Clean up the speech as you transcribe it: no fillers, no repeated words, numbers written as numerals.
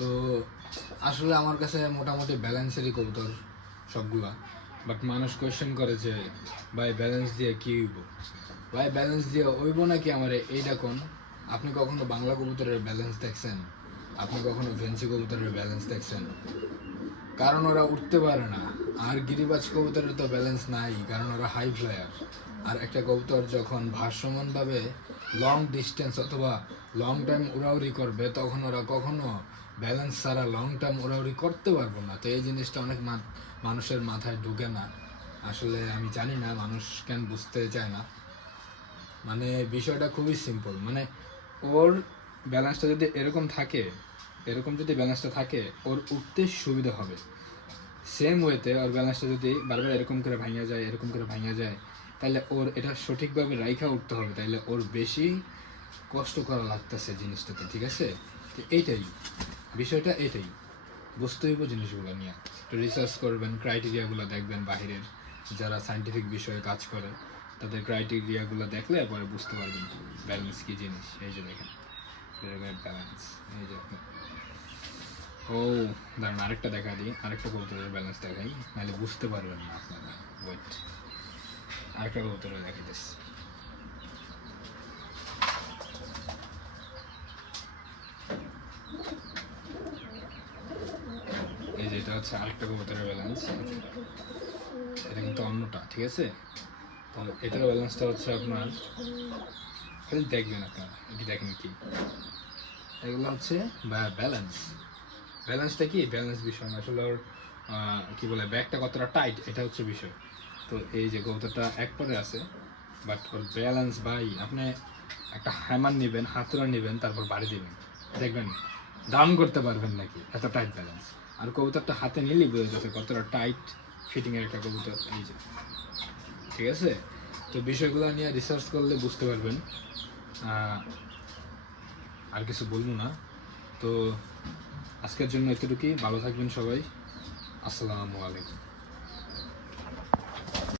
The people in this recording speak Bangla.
তো আসলে আমার কাছে মোটামুটি ব্যালেন্সেরই কবুতর সবগুলা, বাট মানুষ কোয়েশ্চেন করে যে ভাই ব্যালেন্স দিয়ে কি হইব, ভাই ব্যালেন্স দিয়ে হইব নাকি আমার এইটা কোন? আপনি কখনো বাংলা কবুতরের ব্যালেন্স দেখছেন? আপনি কখনো ফেন্সি কবুতরের ব্যালেন্স দেখছেন? কারণ ওরা উঠতে পারে না। আর গিরিবাজ কবুতরের তো ব্যালেন্স নাই, কারণ ওরা হাই ফ্লায়ার। আর একটা কবুতর যখন ভারসমানভাবে লং ডিস্টেন্স অথবা লং টাইম উড়াউড়ি করবে, তখন ওরা কখনো ব্যালেন্স ছাড়া লং টাইম উড়াউড়ি করতে পারবো না। তো এই জিনিসটা অনেক মানুষের মাথায় ঢুকে না। আসলে আমি জানি না মানুষ কেন বুঝতে চায় না। মানে বিষয়টা খুবই সিম্পল। মানে ওর ব্যালেন্সটা যদি এরকম থাকে, এরকম যদি ব্যালেন্সটা থাকে, ওর উঠতে সুবিধা হবে। সেম ওয়েতে ওর ব্যালেন্সটা যদি বারবার এরকম করে ভাঙা যায়, এরকম করে ভাঙা যায়, তাহলে ওর এটা সঠিকভাবে রাইখা উঠতে হবে, তাইলে ওর বেশি কষ্ট করা লাগতেছে জিনিসটাতে, ঠিক আছে? তো এইটাই বিষয়টা, এইটাই বুঝতে হইব জিনিসগুলো নিয়ে। একটু রিসার্চ করবেন, ক্রাইটেরিয়াগুলো দেখবেন, বাহিরের যারা সায়েন্টিফিক বিষয়ে কাজ করে তাদের ক্রাইটেরিয়াগুলো দেখলে পরে বুঝতে পারবেন ব্যালেন্স কী জিনিস। এই যে দেখেন ব্যালেন্স, এই যে আপনি ও দাঁড়ান আরেকটা দেখা দিই, আরেকটা কবুতরের ব্যালেন্স দেখাই, নাহলে বুঝতে পারবেন না আপনারা। ওয়েট, আরেকটা কবুতরের দেখাই দিস। এই যে এটা হচ্ছে আরেকটা কবুতরের ব্যালেন্স, এটা কিন্তু অন্যটা, ঠিক আছে? তো এটার ব্যালেন্সটা হচ্ছে আপনার, খালি দেখবেন আপনারা, এটি দেখেন কি এগুলো হচ্ছে ব্যালেন্স। ব্যালেন্সটা কি? ব্যালেন্স বিষয় না আসলে, ওর কী বলে ব্যাগটা কতটা টাইট, এটা হচ্ছে বিষয়। তো এই যে কবুতরটা এক পরে আছে, বাট ওর ব্যালেন্স ভাই, আপনি একটা হ্যামার নেবেন, হাতুড়া নেবেন, তারপর বাড়ি দেবেন, দেখবেন ডাউন করতে পারবেন নাকি, এত টাইট ব্যালেন্স। আর কবুতরটা হাতে নিলেই বোঝা যাচ্ছে কতটা টাইট ফিটিংয়ের একটা কবুতর, এই যে, ঠিক আছে? তো বিষয়গুলো নিয়ে রিসার্চ করলে বুঝতে পারবেন। আর কিছু বলবো না। তো আজকের জন্য এতটুকুই। ভালো থাকবেন সবাই। আসসালামু আলাইকুম।